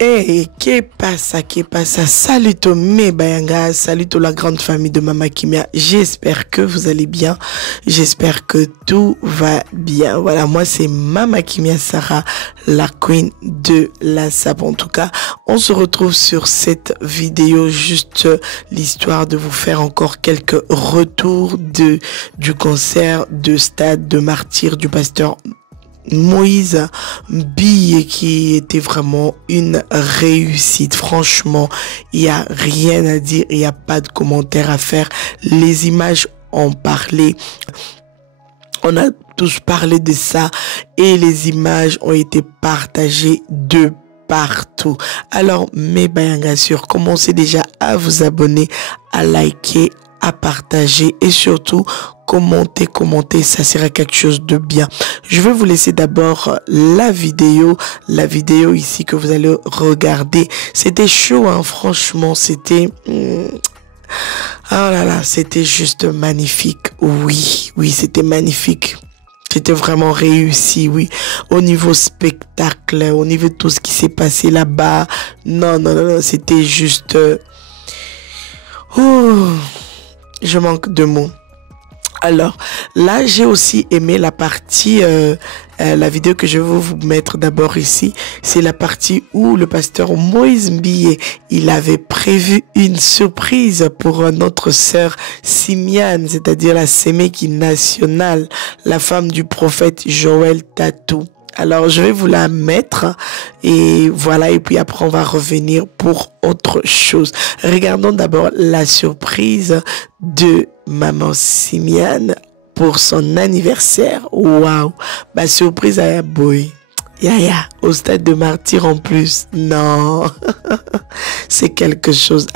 Hey, que pasa? Salut mes bayanga, salut la grande famille de Mama Kimia. J'espère que vous allez bien. J'espère que tout va bien. Voilà, moi c'est Mama Kimia Sarah, la queen de la SAP. En tout cas, on se retrouve sur cette vidéo, juste l'histoire de vous faire encore quelques retours du concert de Stade de Martyrs du pasteur Moïse Mbiye, qui était vraiment une réussite. Franchement, il n'y a rien à dire, il n'y a pas de commentaire à faire. Les images ont parlé. On a tous parlé de ça et les images ont été partagées de partout. Alors, mes bayangas, commencez déjà à vous abonner, à liker, à partager et surtout commenter, ça sera quelque chose de bien. Je vais vous laisser d'abord la vidéo ici que vous allez regarder. C'était chaud, hein, franchement, c'était oh là là, c'était juste magnifique. Oui, c'était magnifique. C'était vraiment réussi, oui. Au niveau spectacle, au niveau de tout ce qui s'est passé là-bas. Non, c'était juste je manque de mots. Alors, là, j'ai aussi aimé la partie, la vidéo que je vais vous mettre d'abord ici. C'est la partie où le pasteur Moïse Mbiye, il avait prévu une surprise pour notre sœur Simiane, c'est-à-dire la Séméki nationale, la femme du prophète Joël Tatou. Alors, je vais vous la mettre et voilà, et puis après, on va revenir pour autre chose. Regardons d'abord la surprise de maman Simiane pour son anniversaire. Waouh! Bah, surprise à boy. Yaya, au Stade de Martyrs en plus. Non, c'est quelque chose.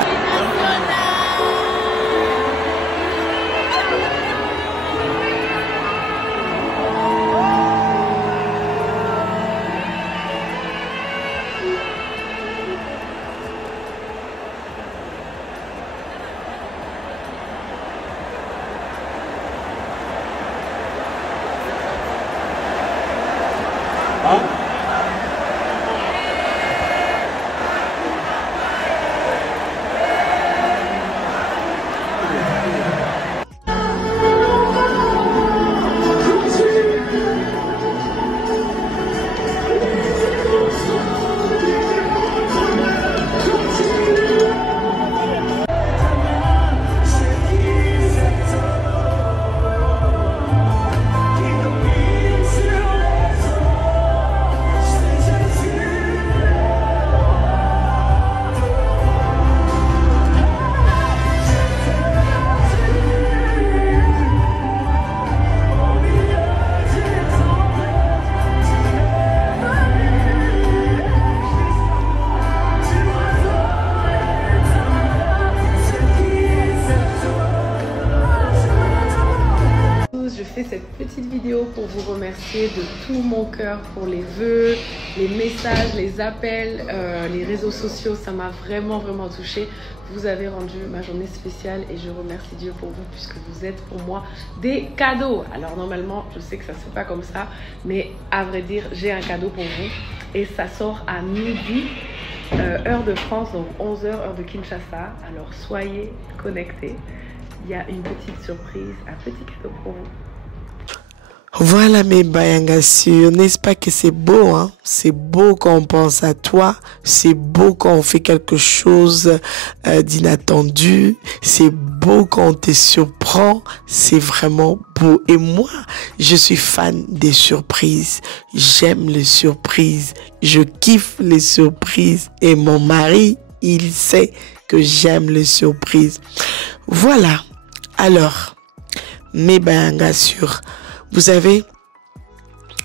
Cette petite vidéo pour vous remercier de tout mon cœur pour les vœux, les messages, les appels, les réseaux sociaux. Ça m'a vraiment touchée. Vous avez rendu ma journée spéciale et je remercie Dieu pour vous puisque vous êtes pour moi des cadeaux. Alors normalement, je sais que ça ne se fait pas comme ça, mais à vrai dire, j'ai un cadeau pour vous et ça sort à midi, heure de France, donc 11 h, heure de Kinshasa. Alors soyez connectés. Il y a une petite surprise, un petit cadeau pour vous. Voilà mes bayangas sûrs, n'est-ce pas que c'est beau, hein? C'est beau quand on pense à toi, c'est beau quand on fait quelque chose d'inattendu, c'est beau quand on te surprend, c'est vraiment beau. Et moi, je suis fan des surprises, j'aime les surprises, je kiffe les surprises et mon mari, il sait que j'aime les surprises. Voilà, alors, mes bayangas sûrs. Vous savez,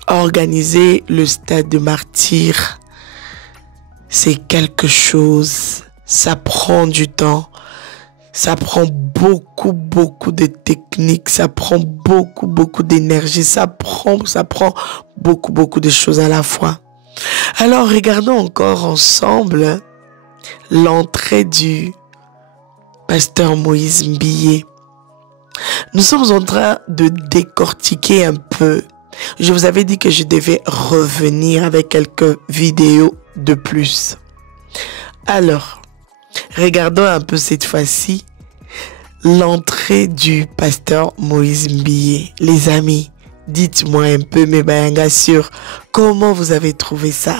Organiser le stade de martyr, c'est quelque chose. Ça prend du temps. Ça prend beaucoup de techniques. Ça prend beaucoup d'énergie. Ça prend beaucoup de choses à la fois. Alors, regardons encore ensemble l'entrée du pasteur Moïse Mbiye. Nous sommes en train de décortiquer un peu. Je vous avais dit que je devais revenir avec quelques vidéos de plus. Alors, regardons un peu cette fois-ci l'entrée du pasteur Moïse Mbiye. Les amis, dites-moi un peu, mes bayangas, sur comment vous avez trouvé ça.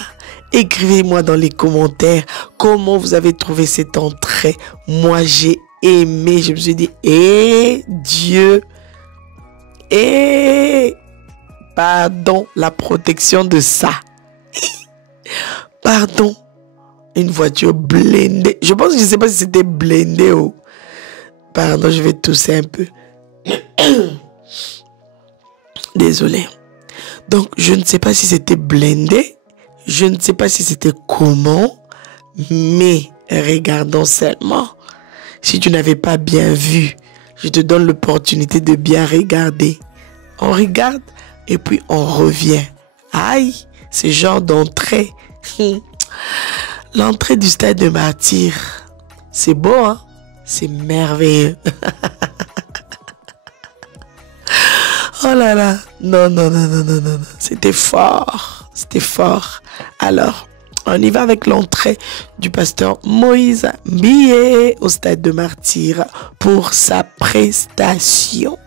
Écrivez-moi dans les commentaires comment vous avez trouvé cette entrée. Moi, j'ai aimé. Je me suis dit, Dieu, pardon, la protection de ça. Pardon. Une voiture blindée. Je pense que je ne sais pas si c'était blindé ou... Pardon, je vais tousser un peu. Désolé. Donc, je ne sais pas si c'était blindé. Je ne sais pas si c'était comment. Mais, regardons seulement. Si tu n'avais pas bien vu, je te donne l'opportunité de bien regarder. On regarde et puis on revient. Aïe, ce genre d'entrée. L'entrée du stade de martyr. C'est beau, hein? C'est merveilleux. Oh là là. Non. C'était fort. C'était fort. Alors, on y va avec l'entrée du pasteur Moïse Mbiye au stade de martyr pour sa prestation.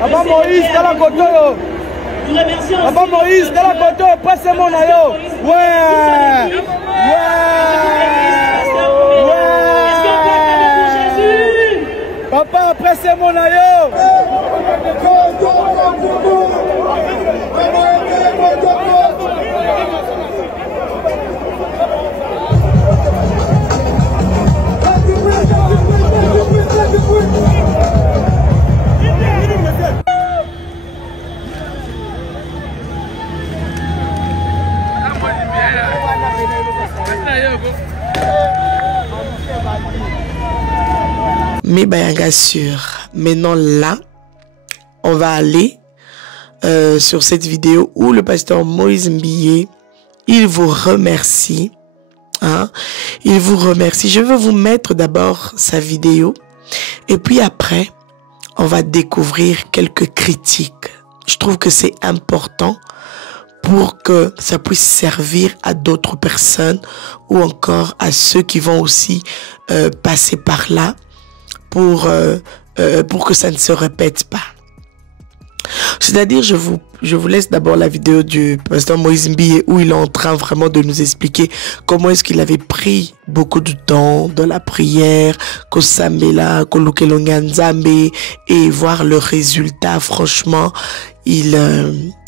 Papa Moïse, dans la côte. Papa Moïse, dans la côte, passez mon ayo. Ouais. Papa, passez mon ayo. Mais bien sûr, maintenant là, on va aller sur cette vidéo où le pasteur Moïse Mbiye, il vous remercie. Hein? Il vous remercie. Je veux vous mettre d'abord sa vidéo et puis après, on va découvrir quelques critiques. Je trouve que c'est important pour que ça puisse servir à d'autres personnes ou encore à ceux qui vont aussi passer par là pour que ça ne se répète pas. C'est-à-dire, je vous laisse d'abord la vidéo du pasteur Moïse Mbiye où il est en train vraiment de nous expliquer comment est-ce qu'il avait pris beaucoup de temps dans la prière, Kosambela, Kolukelonga Nzambe, et voir le résultat. Franchement, il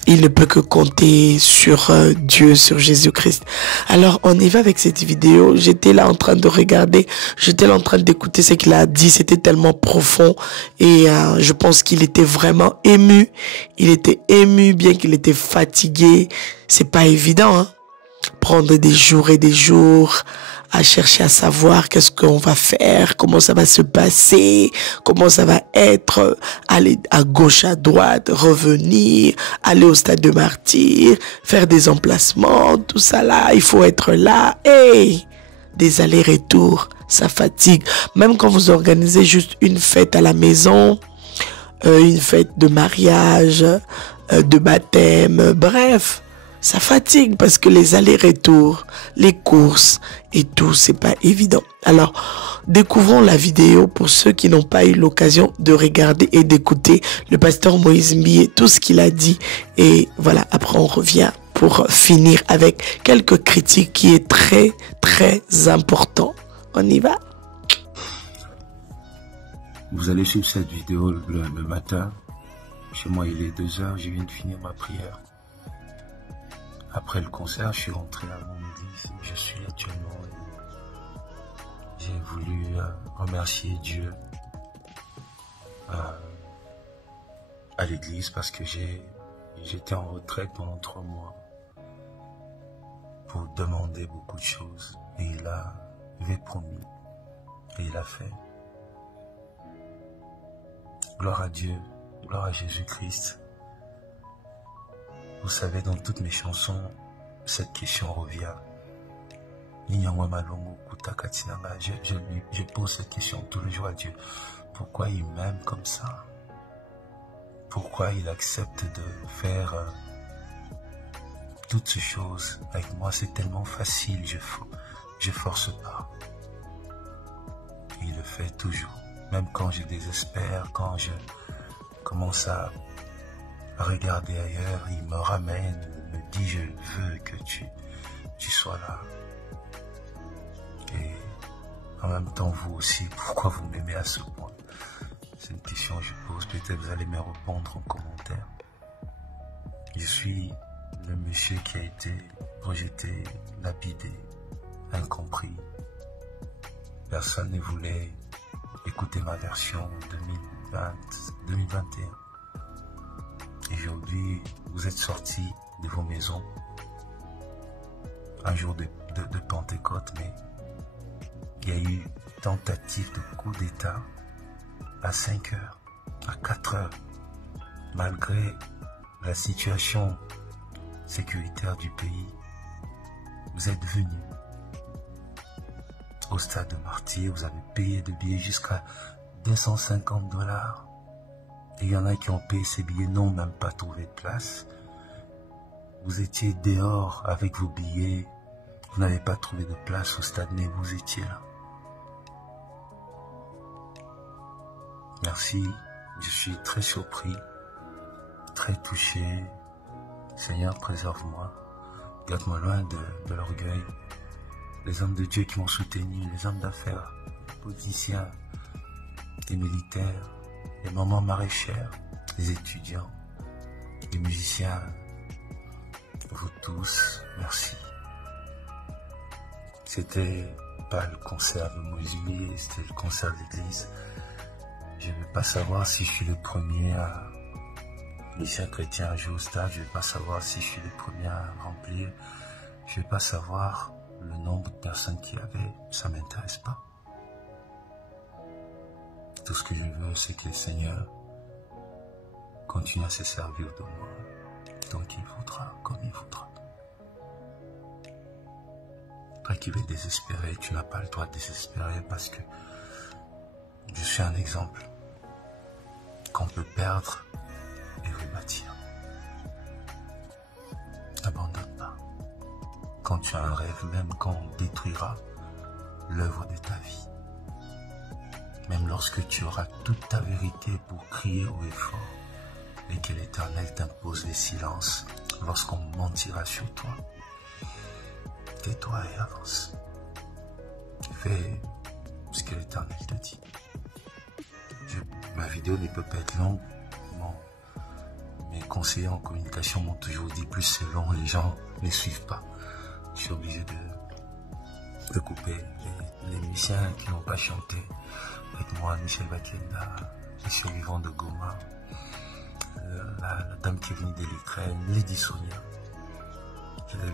il ne peut que compter sur Dieu, sur Jésus-Christ. Alors, on y va avec cette vidéo. J'étais là en train de regarder, j'étais là en train d'écouter ce qu'il a dit. C'était tellement profond et je pense qu'il était vraiment ému. Il était ému, bien qu'il était fatigué. C'est pas évident, hein? Prendre des jours et des jours à chercher à savoir qu'est-ce qu'on va faire, comment ça va se passer, comment ça va être, aller à gauche, à droite, revenir, aller au stade de martyr, faire des emplacements, tout ça là, il faut être là. Hey, des allers-retours, ça fatigue. Même quand vous organisez juste une fête à la maison, une fête de mariage, de baptême, bref, ça fatigue parce que les allers-retours, les courses et tout, c'est pas évident. Alors, découvrons la vidéo pour ceux qui n'ont pas eu l'occasion de regarder et d'écouter le pasteur Moïse Mbié, tout ce qu'il a dit. Et voilà, après on revient pour finir avec quelques critiques qui est très, très important. On y va? Vous allez suivre cette vidéo le matin. Chez moi, il est 2h, je viens de finir ma prière. Après le concert, je suis rentré à mon église. Je suis actuellement. J'ai voulu remercier Dieu à l'église parce que j'étais en retraite pendant 3 mois pour demander beaucoup de choses. Et il avait promis. Et il a fait. Gloire à Dieu, gloire à Jésus-Christ. Vous savez, dans toutes mes chansons, cette question revient. Je pose cette question tous les jours à Dieu. Pourquoi il m'aime comme ça? Pourquoi il accepte de faire toutes ces choses avec moi? C'est tellement facile, je force pas. Il le fait toujours. Même quand je désespère, quand je commence à regarder ailleurs, il me ramène, il me dit je veux que tu sois là. Et en même temps vous aussi, pourquoi vous m'aimez à ce point? C'est une question que je pose, peut-être vous allez me répondre en commentaire. Je suis le monsieur qui a été rejeté, lapidé, incompris. Personne ne voulait écouter ma version 2021. Et aujourd'hui, vous êtes sortis de vos maisons, un jour de Pentecôte, mais il y a eu tentative de coup d'État à 5 heures, à 4 heures, malgré la situation sécuritaire du pays. Vous êtes venus au stade de martyr, vous avez payé des billets jusqu'à $250. Et il y en a qui ont payé ces billets, n'ont même pas trouvé de place. Vous étiez dehors avec vos billets, vous n'avez pas trouvé de place au stade, mais vous étiez là. Merci, je suis très surpris, très touché. Seigneur, préserve-moi, garde-moi loin de l'orgueil. Les hommes de Dieu qui m'ont soutenu, les hommes d'affaires, les politiciens, les militaires, les mamans maraîchères, les étudiants, les musiciens, vous tous, merci. C'était pas le concert de Moïse Mbié, c'était le concert d'église. Je ne vais pas savoir si je suis le premier à lycée chrétien à jouer au stade, je ne vais pas savoir si je suis le premier à remplir, je ne vais pas savoir le nombre de personnes qu'il y avait, ça ne m'intéresse pas. Tout ce que je veux, c'est que le Seigneur continue à se servir de moi. Donc il voudra, comme il voudra. Toi qui veux désespérer, tu n'as pas le droit de désespérer parce que je suis un exemple qu'on peut perdre et rebâtir. N'abandonne pas. Quand tu as un rêve, même quand on détruira l'œuvre de ta vie, même lorsque tu auras toute ta vérité pour crier haut et fort, et que l'Éternel t'impose les silences lorsqu'on mentira sur toi, tais-toi et avance. Fais ce que l'Éternel te dit. Ma vidéo ne peut pas être longue, mes conseillers en communication m'ont toujours dit, plus c'est long, les gens ne suivent pas. Je suis obligé de couper. Les musiciens qui n'ont pas chanté avec moi, Michel Bakenda, Michel Vivant de Goma, la dame qui est venue de l'Ukraine, Lady Sonia.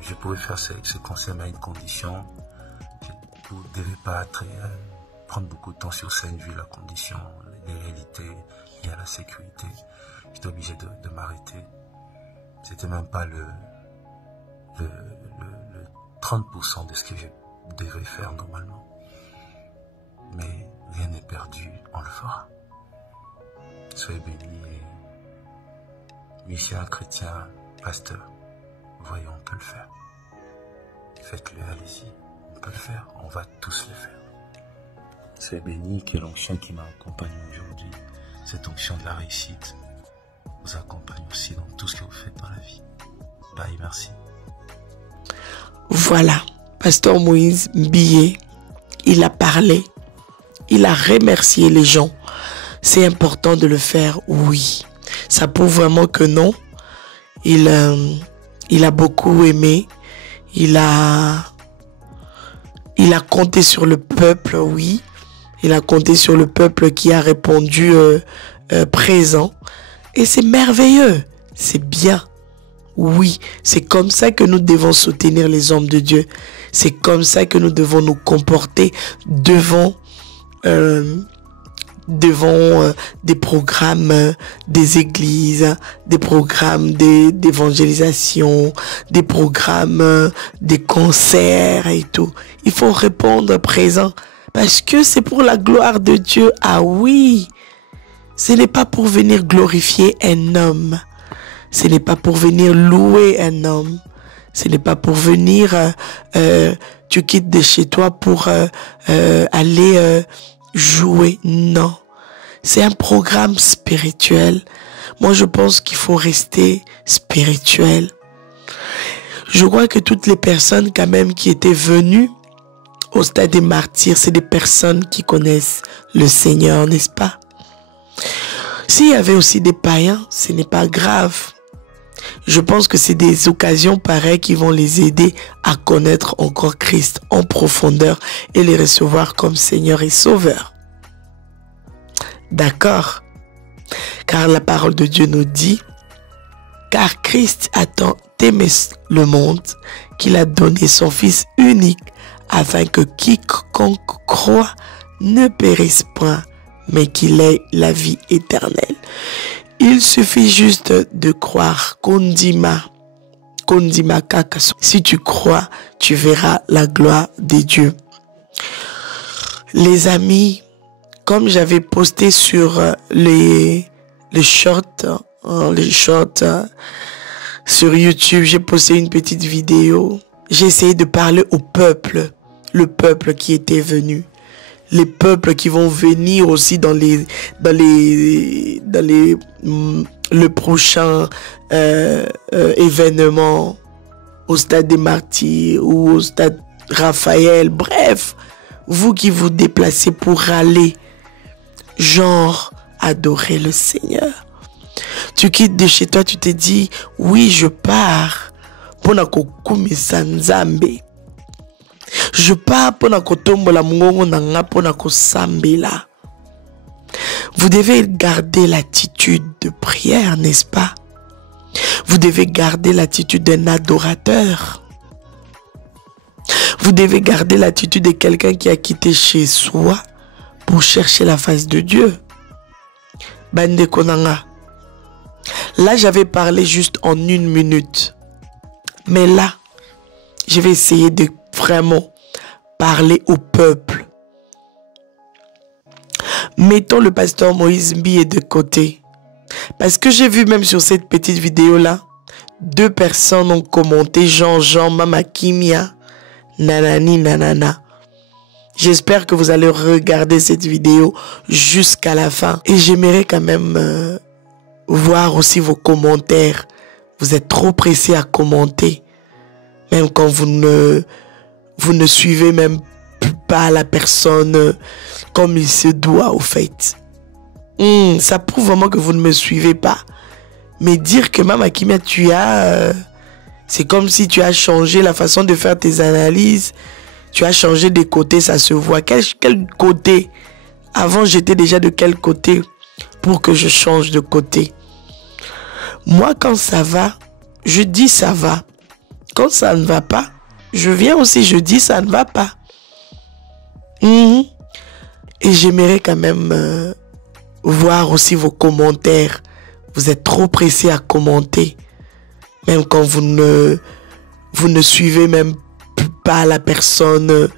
Je pouvais faire ce concert à une condition. Je ne devais pas prendre beaucoup de temps sur scène vu la condition, les réalités liées à la sécurité. J'étais obligé de m'arrêter. C'était même pas le 30% de ce que je devais faire normalement. Mais rien n'est perdu, on le fera. Soyez bénis et musiciens, chrétiens, pasteurs, voyons, on peut le faire. Faites-le, allez-y, on peut le faire, on va tous le faire. Soyez bénis, que l'onction qui m'accompagne aujourd'hui, cette onction de la réussite, vous accompagne aussi dans tout ce que vous faites dans la vie. Bye, merci. Voilà, Pasteur Moïse Mbiye, il a parlé, il a remercié les gens. C'est important de le faire, oui. Ça prouve vraiment que non. Il a beaucoup aimé. Il a compté sur le peuple, oui. Il a compté sur le peuple qui a répondu présent. Et c'est merveilleux. C'est bien. Oui, c'est comme ça que nous devons soutenir les hommes de Dieu. C'est comme ça que nous devons nous comporter devant des programmes des églises, des programmes d'évangélisation, des programmes des concerts et tout. Il faut répondre présent parce que c'est pour la gloire de Dieu. Ah oui, ce n'est pas pour venir glorifier un homme. Ce n'est pas pour venir louer un homme. Ce n'est pas pour venir, tu quittes de chez toi pour aller jouer. Non. C'est un programme spirituel. Moi, je pense qu'il faut rester spirituel. Je crois que toutes les personnes quand même qui étaient venues au stade des martyrs, c'est des personnes qui connaissent le Seigneur, n'est-ce pas? S'il y avait aussi des païens, ce n'est pas grave. Je pense que c'est des occasions pareilles qui vont les aider à connaître encore Christ en profondeur et les recevoir comme Seigneur et Sauveur. D'accord? Car la parole de Dieu nous dit, car Christ a tant aimé le monde qu'il a donné son Fils unique afin que quiconque croit ne périsse point, mais qu'il ait la vie éternelle. Il suffit juste de croire. Kondima kakaso. Si tu crois, tu verras la gloire de Dieu. Les amis, comme j'avais posté sur les shorts sur YouTube, j'ai posté une petite vidéo. J'ai essayé de parler au peuple, le peuple qui était venu. Les peuples qui vont venir aussi dans le prochain événement au stade des martyrs ou au stade Raphaël. Bref, vous qui vous déplacez pour aller, genre, adorer le Seigneur. Tu quittes de chez toi, tu te dis, oui, je pars pour na kokumisa Nzambe. Je pars pour na kotombola mungongo nanga pour na kosambela. Vous devez garder l'attitude de prière, n'est-ce pas? Vous devez garder l'attitude d'un adorateur. Vous devez garder l'attitude de quelqu'un qui a quitté chez soi pour chercher la face de Dieu. Bande konanga. Là, j'avais parlé juste en 1 minute. Mais là, je vais essayer de vraiment parler au peuple. Mettons le pasteur Moïse Mbiye de côté. Parce que j'ai vu même sur cette petite vidéo-là, 2 personnes ont commenté Jean, Mama Kimia, nanani, nanana. J'espère que vous allez regarder cette vidéo jusqu'à la fin. Et j'aimerais quand même voir aussi vos commentaires. Vous êtes trop pressés à commenter. Même quand vous ne suivez même pas la personne comme il se doit au fait. Ça prouve vraiment que vous ne me suivez pas. Mais dire que Mama Kimia, tu as... c'est comme si tu as changé la façon de faire tes analyses. Tu as changé des côtés, ça se voit. Quel côté? Avant, j'étais déjà de quel côté pour que je change de côté? Moi, quand ça va, je dis ça va. Quand ça ne va pas, je viens aussi, je dis ça ne va pas. Et j'aimerais quand même voir aussi vos commentaires. Vous êtes trop pressés à commenter. Même quand vous ne suivez même pas la personne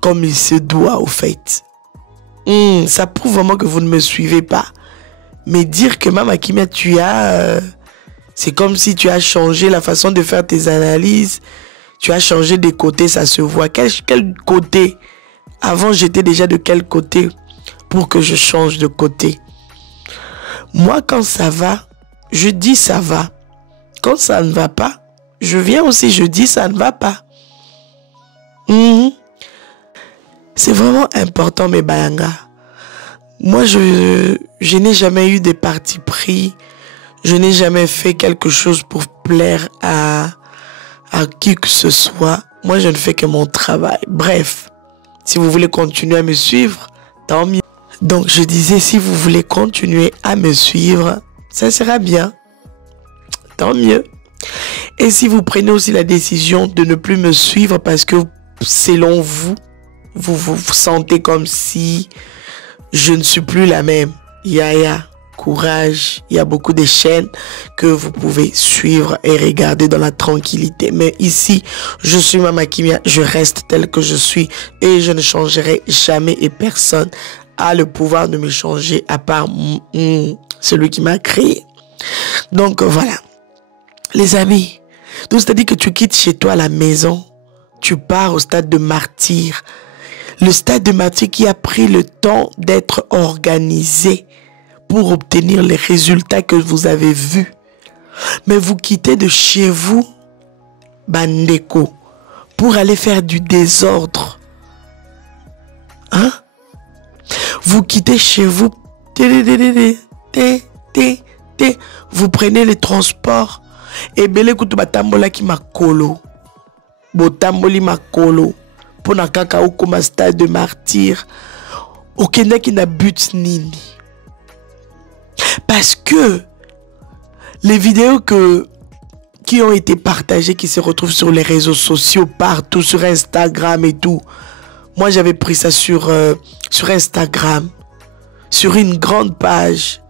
comme il se doit au fait. Ça prouve vraiment que vous ne me suivez pas. Mais dire que Mama Kimia, tu as... c'est comme si tu as changé la façon de faire tes analyses. Tu as changé des côtés, ça se voit. Quel côté? Avant, j'étais déjà de quel côté pour que je change de côté? Moi, quand ça va, je dis ça va. Quand ça ne va pas, je viens aussi, je dis ça ne va pas. C'est vraiment important, mes bayanga. Moi, je n'ai jamais eu de parti pris. Je n'ai jamais fait quelque chose pour plaire à qui que ce soit. Moi, je ne fais que mon travail. Bref, si vous voulez continuer à me suivre, tant mieux. Donc, je disais, si vous voulez continuer à me suivre, ça sera bien. Tant mieux. Et si vous prenez aussi la décision de ne plus me suivre parce que selon vous, vous sentez comme si je ne suis plus la même. Yaya, courage. Il y a beaucoup de chaînes que vous pouvez suivre et regarder dans la tranquillité. Mais ici, je suis Mama Kimia. Je reste tel que je suis et je ne changerai jamais et personne a le pouvoir de me changer à part celui qui m'a créé. Donc voilà. Les amis, donc c'est-à-dire que tu quittes chez toi la maison, tu pars au stade de martyr. Le stade de martyr qui a pris le temps d'être organisé pour obtenir les résultats que vous avez vus. Mais vous quittez de chez vous, Bandeko, pour aller faire du désordre. Hein? Vous quittez chez vous, vous prenez les transports. Et bele kutu batambola ki makolo. Botamboli makolo. Pona kaka okoma stade de martyr. Okenda ki na but nini. Parce que les vidéos qui ont été partagées, qui se retrouvent sur les réseaux sociaux, partout, sur Instagram et tout. Moi, j'avais pris ça sur Instagram. Sur une grande page.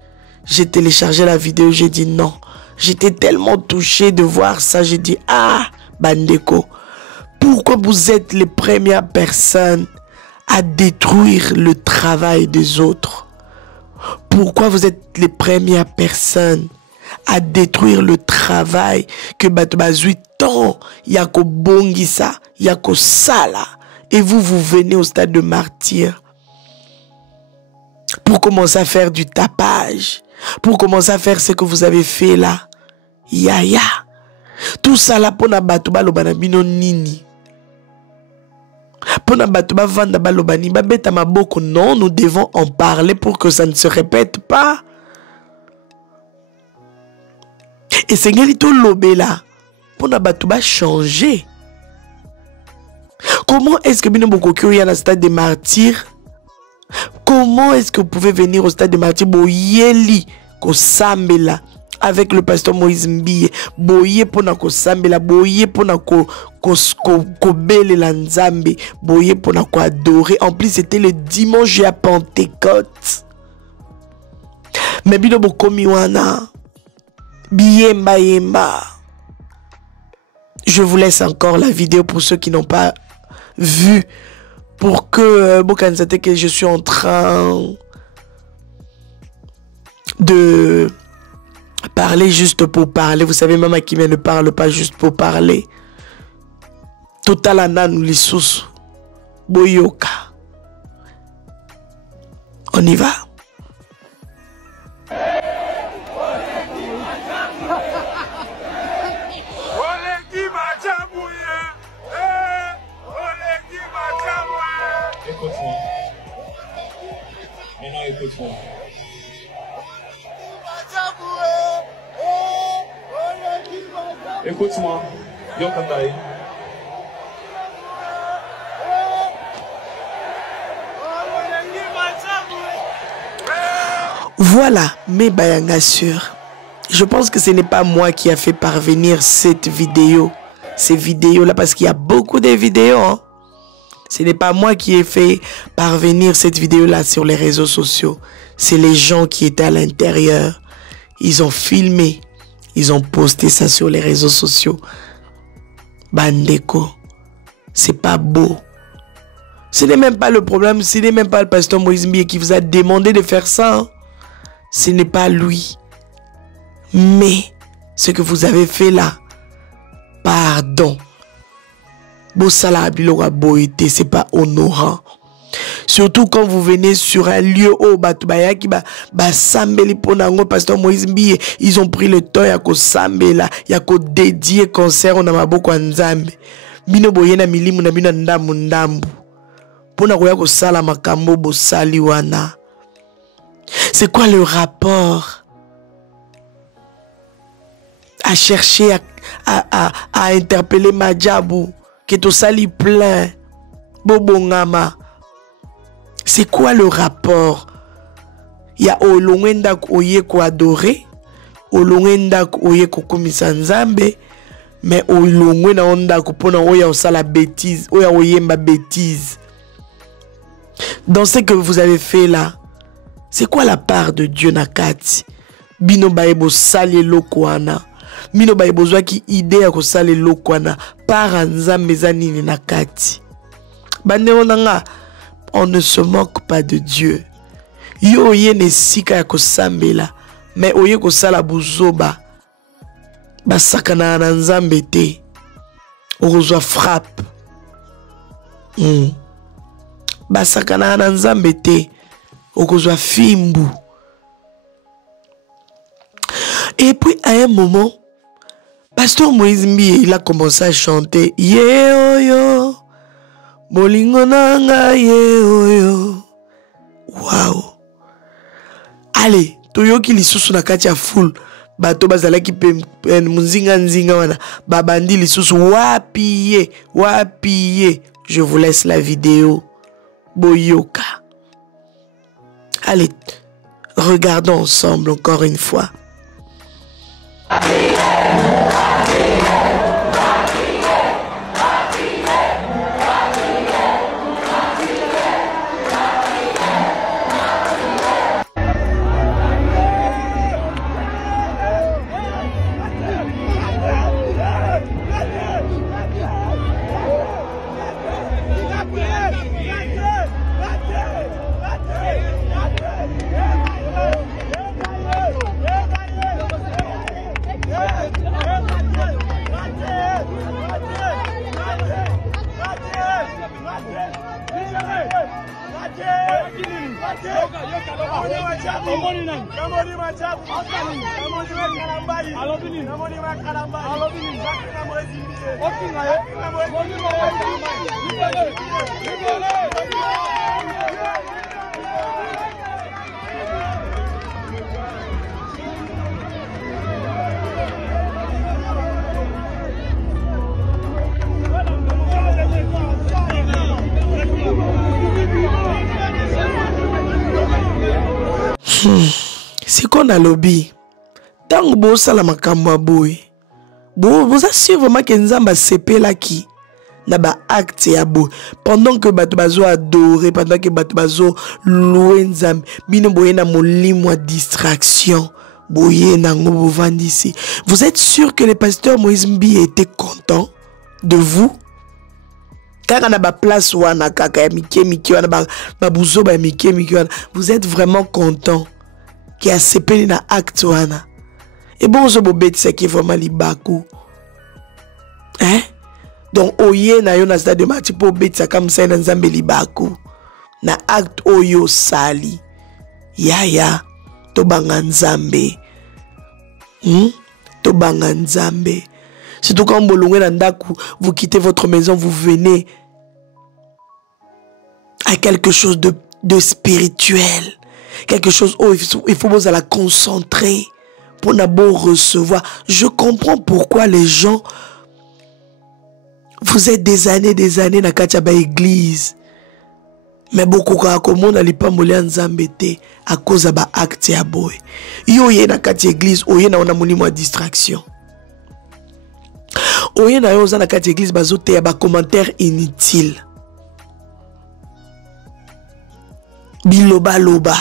J'ai téléchargé la vidéo, j'ai dit non. J'étais tellement touché de voir ça. J'ai dit, ah, Bandeko, pourquoi vous êtes les premières personnes à détruire le travail des autres? Pourquoi vous êtes les premières personnes à détruire le travail que Batoubazoui tant yako bongisa, yako sala, et vous venez au stade de martyr pour commencer à faire du tapage, pour commencer à faire ce que vous avez fait là. Yaya. Tout ça là pour na batouba lobana bino nini. Pour na batouba vanda balobani ba beta maboko. Non, nous devons en parler pour que ça ne se répète pas. Et c'est Ngelito lobé là. Pour na batouba changer. Comment est-ce que bino bokokyo ya na stade de martyr? Comment est-ce que vous pouvez venir au stade de martyr boyeli ko sambela avec le pasteur Moïse Mbie, boye pona ko sambela, boye pona ko bele la nzambe, boye pona ko adorer. En plus, c'était le dimanche à Pentecôte. Mais bino bokomi wana, biyemba yemba. Je vous laisse encore la vidéo pour ceux qui n'ont pas vu, pour que Bokansate que je suis en train de parler juste pour parler. Vous savez, Mama Kimia ne parle pas juste pour parler. Total anan lisusu boyoka. On y va. Écoute-moi. Maintenant, écoute-moi. Écoute-moi. Yo Katai. Voilà, mes bayanga sûrs. Je pense que ce n'est pas moi qui a fait parvenir cette vidéo. Ces vidéos-là, parce qu'il y a beaucoup de vidéos. Hein. Ce n'est pas moi qui ai fait parvenir cette vidéo-là sur les réseaux sociaux. C'est les gens qui étaient à l'intérieur. Ils ont filmé. Ils ont posté ça sur les réseaux sociaux. Bandeko, c'est pas beau. Ce n'est même pas le problème. Ce n'est même pas le pasteur Moïse Mbié qui vous a demandé de faire ça. Hein. Ce n'est pas lui. Mais ce que vous avez fait là, pardon. Bosala Abilora Boité, c'est pas honorant. Surtout quand vous venez sur un lieu où Batubayaki Sambeli Ponango, pasteur Moïse Mbié, ils ont pris le temps yako Sambela, yako dédié concert on a maboko nzambe. Bino boyena milimu na bino ndambu ndambu. Pona ko yako sala makambo bosali wana. C'est quoi le rapport à chercher à interpeller Madjabou, qui est au sali plein, Bobongama? C'est quoi le rapport? Il y a Olongenda Oye ko adorer, Olongenda Oye ko komisa nzambe, mais Olongenda onda ko pona oya osala bêtise, oya oyemba bêtise. Dans ce que vous avez fait là, c'est quoi la part de Dieu nakati? Bino baebo sali lokwana. Bino baebo zwa ki idée ko sali lokwana par nzambe zanini nakati. Bande onanga, on ne se moque pas de Dieu. Yo ye ne sika ya ko sambela, mais oye ko sala buzoba. Basakana na nzambe te. Orozwa frappe. Basakana na nzambe te. Okozwa fimbu. Et puis à un moment, pasteur Moïse Mbié, il a commencé à chanter Yeoyo Bolingo nanga yeoyo. Wow. Allez, toyoki lisusu na kati ya full. Bato bazalaki pe munzinga nzinga wana. Babandi lisusu wapiye. Je vous laisse la vidéo. Boyoka. Allez, regardons ensemble encore une fois. C'est qu'on a lobby. Tant que vous avez makambo boy, vous assurez vraiment que Nzamba sepe la qui na ba acte ya boy. Pendant que bato bazo adorer, pendant que bato bazo louer Nzamba, bino boye na molimo à distraction, boye na ngobo vandisi. Vous êtes sûr que le pasteur Moïse Mbié était content de vous? Car on a ba place wana kaka ya mike wana ba buzo ba mike wana. Vous êtes vraiment content qui a sepelé na acte wana. Et bon, je vous bête, c'est qui est vraiment libaku. Hein? Donc, oye na yo na stade de mati po bête, ça comme ça, na nzambe libaku. Na acte oyo sali. Ya, to banga nzambe. To banga nzambe. Surtout quand vous quittez votre maison, vous venez à quelque chose de spirituel. Quelque chose où il faut vous la concentrer. pour n'abord recevoir. Je comprends pourquoi les gens, vous êtes des années dans Kachaba église. Mais beaucoup de monde n'ali pas mouler en zambete à cause de l'acte ya boy. Yo yé na kati église, oye na ona monument distraction. Oye na yo na kati église bazote ya ba commentaire inutile. Biloba loba.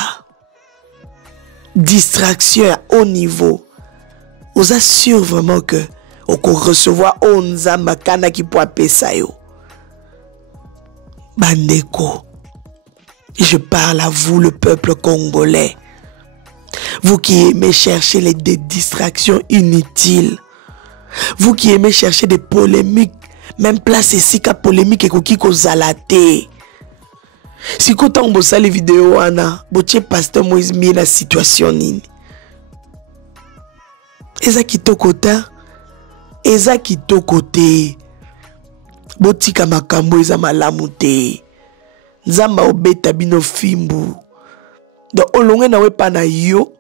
Distraction à haut niveau. Vous assure vraiment que on recevoir onzamba kana ki po apesa yo. Bandeko. Je parle à vous, le peuple congolais. Vous qui aimez chercher des distractions inutiles. Vous qui aimez chercher des polémiques. Même place ici qu'à polémique et qui cause zalaté. Si vous avez les vidéos, vous avez pasteur Moïse mis la situation. Eza qui to côté. Eza qui to côté. Botika makambo eza malamute. Nzamba obeta bino fimbu. Donc olonge na we pa na yo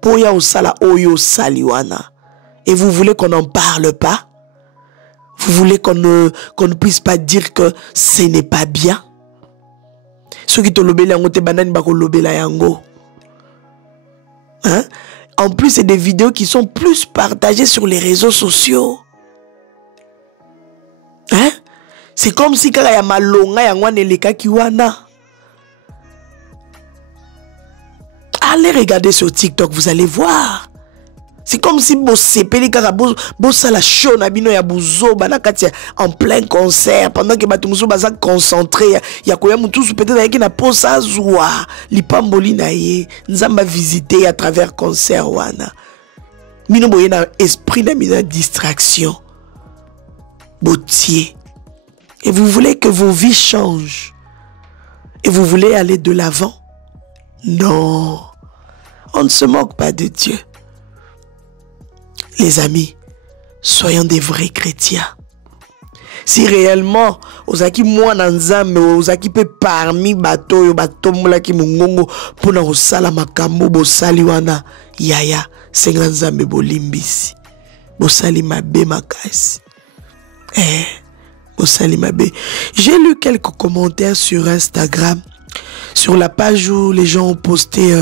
po ya osala oyo saliwana. Et vous voulez qu'on n'en parle pas? Vous voulez qu'on ne puisse pas dire que ce n'est pas bien? Ceux qui te lobé yango te banane bako lobé la yango. Hein? En plus, c'est des vidéos qui sont plus partagées sur les réseaux sociaux. Hein? C'est comme si kaka ya malonga ya ngwane leka kiwana. Allez regarder sur TikTok, vous allez voir. C'est comme si bo sepeli kaka bo sala show na bino ya buzo banakati en plein concert pendant que batumuso baza concentré ya koya mutusu peut-être yaki na posa zwa lipamboli na ye nzamba visiter à travers concert wana. Mino boye na esprit na mina distraction. Botier. Et vous voulez que vos vies changent. Et vous voulez aller de l'avant. Non. On ne se moque pas de Dieu. Les amis, soyons des vrais chrétiens. Si réellement, ozaki mwana nzambe, ozaki pe parmi bato yo batomola ki mungongo pona osala makambo bosali wana yaya senga nzambe bolimbisi. Bosali mabe makasi. J'ai lu quelques commentaires sur Instagram, sur la page où les gens ont posté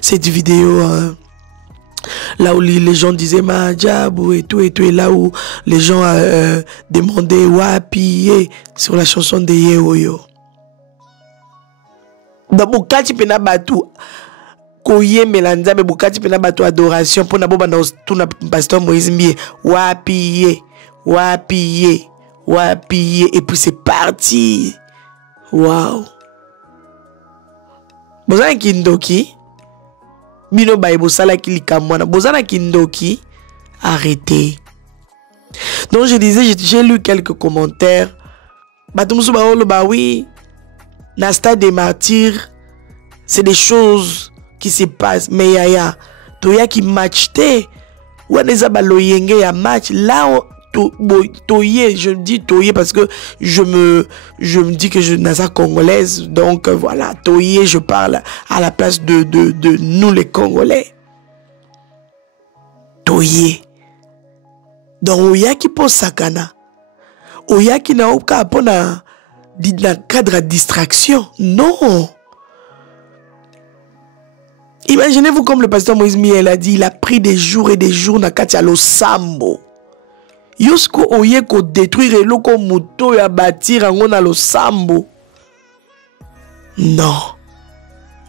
cette vidéo, là où les gens disaient Majabou et tout, et là où les gens demandaient Wapi sur la chanson de Yehoyo. Dans Bukati Pena Batu, Koye Melanda, mais Bukati Pena Batu adoration, pour Naboba na pasteur Moïse Mie, Wapi, et puis c'est parti. Waouh. Bozana kindoki. Bino baïbo sala kilikamwana. Bozana kindoki. Arrêtez. Donc je disais, j'ai lu quelques commentaires. Batumsu baolo ba oui. Na stade des martyrs, c'est des choses qui se passent. Mais yaya, toya qui match te. Waneza baloyenge ya match. Là Toye, je me dis Toye parce que je me dis que je suis congolaise, donc voilà, Toye, je parle à la place de nous les Congolais. Toye. Donc oya qui pose sakana. Oya qui n'a aucun pona dans cadre de distraction. Non. Imaginez-vous comme le pasteur Moïse Miel a dit, il a pris des jours et des jours na katia lo sambo. Yosko oye ko détruire eloko moto ya bâtir angona lo sambo. Non.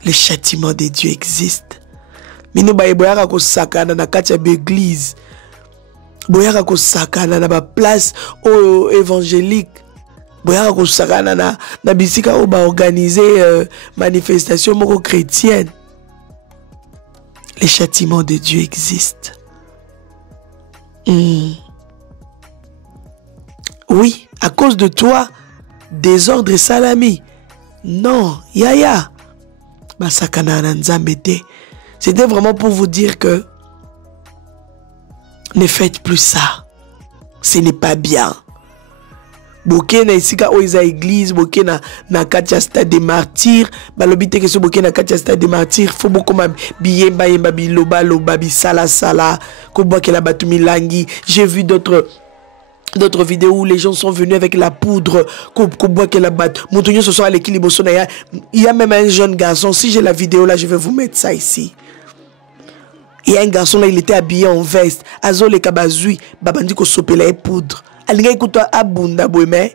Le châtiment de Dieu existe. Mino ba boyaka ko sakana na katia l'église. Boyaka ko sakana na ba place évangélique. Boyaka ko sakana na bisika o ba organiser manifestation moko chrétienne. Le châtiment de Dieu existe. Oui, à cause de toi, désordre et salami. Non, yaya. C'était vraiment pour vous dire que ne faites plus ça. Ce n'est pas bien. boke na esika o eza église boke na kati ya stade des martyrs balobi te ke so boke na kati ya stade des martyrs faut bokoma biyemba yemba biloba loba bisala sala ko bokela batu milangi. J'ai vu d'autres vidéos où les gens sont venus avec la poudre ko bokela batu mutunyo ce soir à l'équilibre sonaya. Il y a même un jeune garçon, si j'ai la vidéo là je vais vous mettre ça ici. Il y a un garçon là, il était habillé en veste. Azole kabazui, babandi ko sopela et poudre. Alinga ikuta abunda boeme,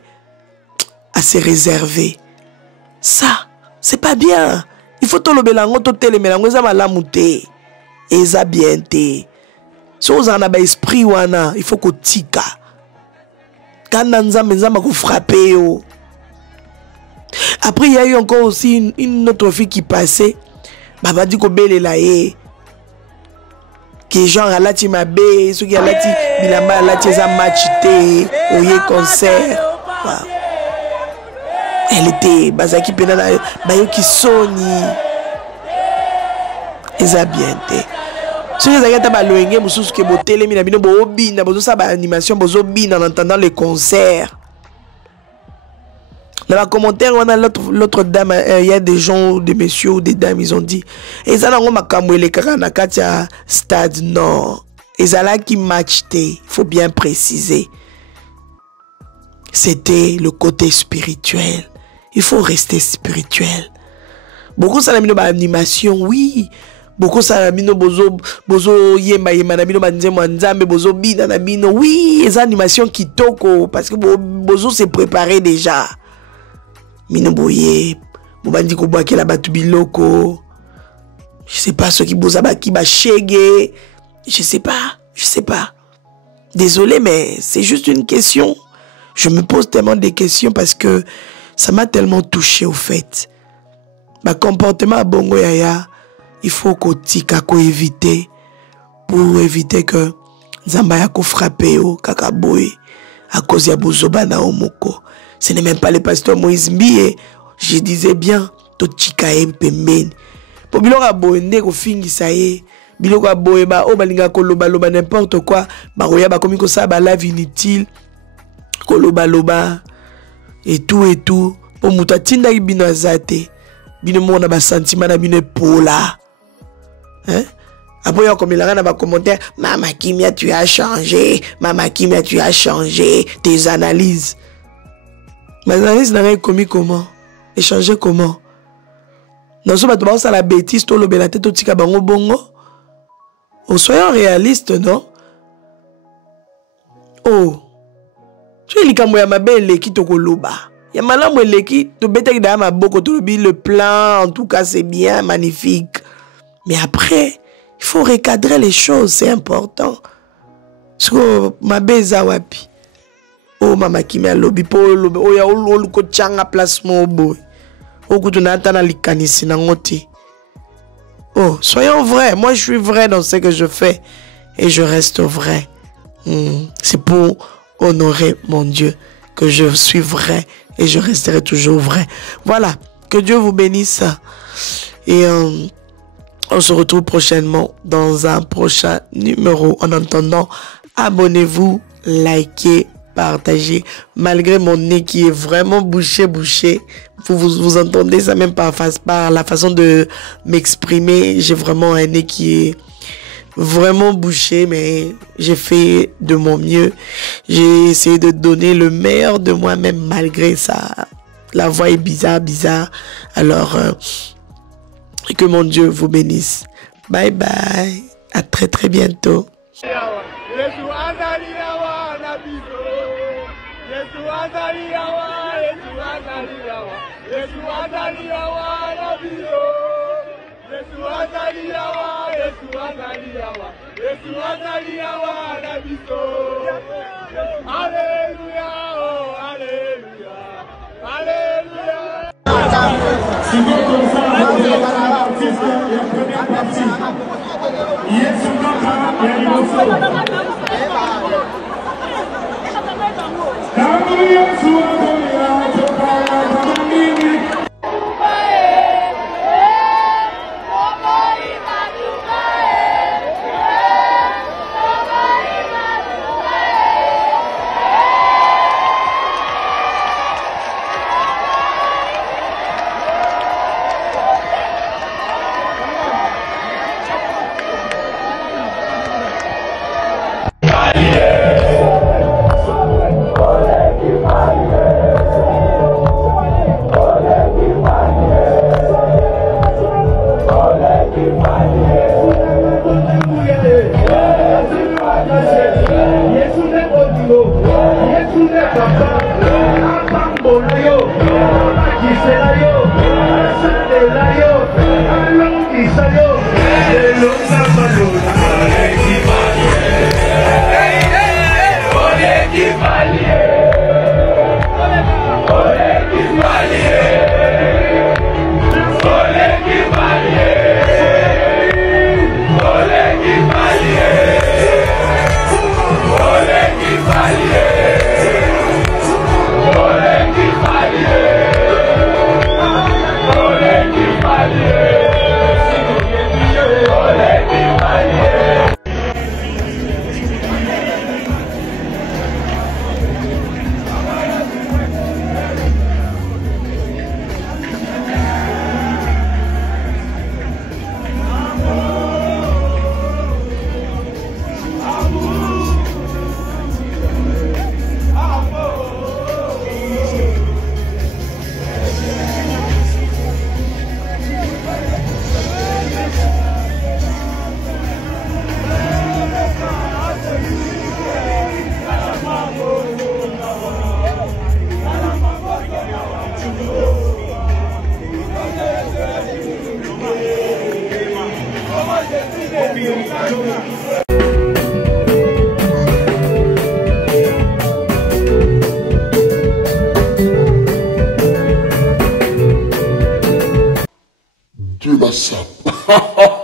à se réserver. Ça, c'est pas bien. Il faut tout le belango, tout le melango, ça m'a lamouté. Et ça bien te. Si vous en avez esprit wana, il faut qu'on tika. Quand nzamba ko frapper yo. Après il y a eu encore aussi une autre fille qui passait. Babandi ko belela ye. Qui genre à la team AB, ceux qui a la team bilamba la team match té, oye concert. Elle était bazaki penana bayo qui soni. Eza bien té. Ceux qui ont ba loenge mususu ke botele mina bino bo obina bozo sa ba animation bozo bina en entendant les concerts. Dans les commentaires, on a l'autre dame, il y a des gens, des messieurs ou des dames, ils ont dit, et ça n'a pas les karanakatia stade, non. Et ça là qui matchait, il faut bien préciser. C'était le côté spirituel. Il faut rester spirituel. Beaucoup ça n'a mis animation, oui. Beaucoup ça n'a mis bozo yemba yemba na bino banze mwanzambe bozo bina na bino, oui. Les animations qui toko parce que bozo s'est préparé déjà. Mino boye, bobandi ko boake la batu biloko. Je sais pas ce qui boza baki ba shege. Je sais pas. Désolé mais c'est juste une question. Je me pose tellement des questions parce que ça m'a tellement touché au fait. Ba comportement à bongo yaya, il faut qu'on tika ko éviter pour éviter que Zamba ya ko frapper o kakaboy à cause ya bozoba na omoko. Ce n'est même pas le pasteur Moïse Mbié. Je disais bien, to chikae pemben. Pour biloko boende ko fingi saye, biloko boeba o balinga ko loba loba n'importe quoi, ba roya ba komi ko sa ba lave inutile, ko loba loba et tout. Pour muta tinda bino azate, bino mona ba sentiment na bino pola. Hein? Après, comme il y a un commentaire, Maman Kimia, tu as changé. Maman Kimia, tu as changé tes analyses. Mes analyses n'ont commis comment? Échanger comment? Dans ce moment, ça la bêtise, tout le belate, tout tika bango bongo. Oh, soyons réalistes, non? Oh, tu es l'ikamoya ma belle qui te koloba. Ya malamu eleki, to bete ki da ma boko, to le plan, en tout cas, c'est bien, magnifique. Mais après, il faut recadrer les choses, c'est important. Parce que ma beza wapi. Oh Mama Kimia lobi po lobi o ya olu ko changa place mo boy. O kutu na tana likanisi na ngoti. Oh, soyons vrais. Moi je suis vrai dans ce que je fais et je reste vrai. C'est pour honorer mon Dieu que je suis vrai et je resterai toujours vrai. Voilà, que Dieu vous bénisse et on se retrouve prochainement dans un prochain numéro. En attendant, abonnez-vous, likez, partagez. Malgré mon nez qui est vraiment bouché, vous entendez ça même par la façon de m'exprimer. J'ai vraiment un nez qui est vraiment bouché, mais j'ai fait de mon mieux. J'ai essayé de donner le meilleur de moi-même malgré ça. La voix est bizarre. Alors, que mon Dieu vous bénisse. Bye bye. À très bientôt. C'est bon comme ça, l'artiste, la première partie. Yes, on a De la sape.